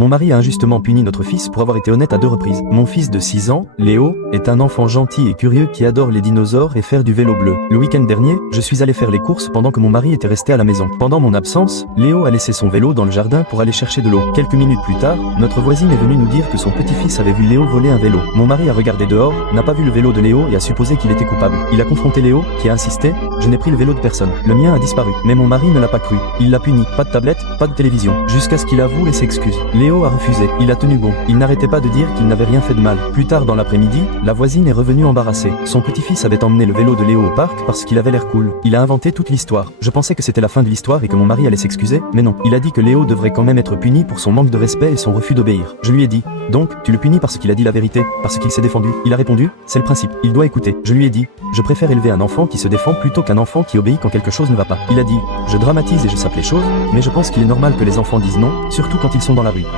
Mon mari a injustement puni notre fils pour avoir été honnête à 2 reprises. Mon fils de 6 ans, Léo, est un enfant gentil et curieux qui adore les dinosaures et faire du vélo bleu. Le week-end dernier, je suis allé faire les courses pendant que mon mari était resté à la maison. Pendant mon absence, Léo a laissé son vélo dans le jardin pour aller chercher de l'eau. Quelques minutes plus tard, notre voisine est venue nous dire que son petit-fils avait vu Léo voler un vélo. Mon mari a regardé dehors, n'a pas vu le vélo de Léo et a supposé qu'il était coupable. Il a confronté Léo, qui a insisté: je n'ai pris le vélo de personne. Le mien a disparu. Mais mon mari ne l'a pas cru. Il l'a puni. Pas de tablette, pas de télévision. Jusqu'à ce qu'il avoue et s'excuse. Léo a refusé. Il a tenu bon. Il n'arrêtait pas de dire qu'il n'avait rien fait de mal. Plus tard dans l'après-midi, la voisine est revenue embarrassée. Son petit-fils avait emmené le vélo de Léo au parc parce qu'il avait l'air cool. Il a inventé toute l'histoire. Je pensais que c'était la fin de l'histoire et que mon mari allait s'excuser, mais non. Il a dit que Léo devrait quand même être puni pour son manque de respect et son refus d'obéir. Je lui ai dit: donc, tu le punis parce qu'il a dit la vérité, parce qu'il s'est défendu? Il a répondu: c'est le principe, il doit écouter. Je lui ai dit: je préfère élever un enfant qui se défend plutôt qu'un enfant qui obéit quand quelque chose ne va pas. Il a dit: je dramatise et je sape les choses, mais je pense qu'il est normal que les enfants disent non, surtout quand ils sont dans la rue.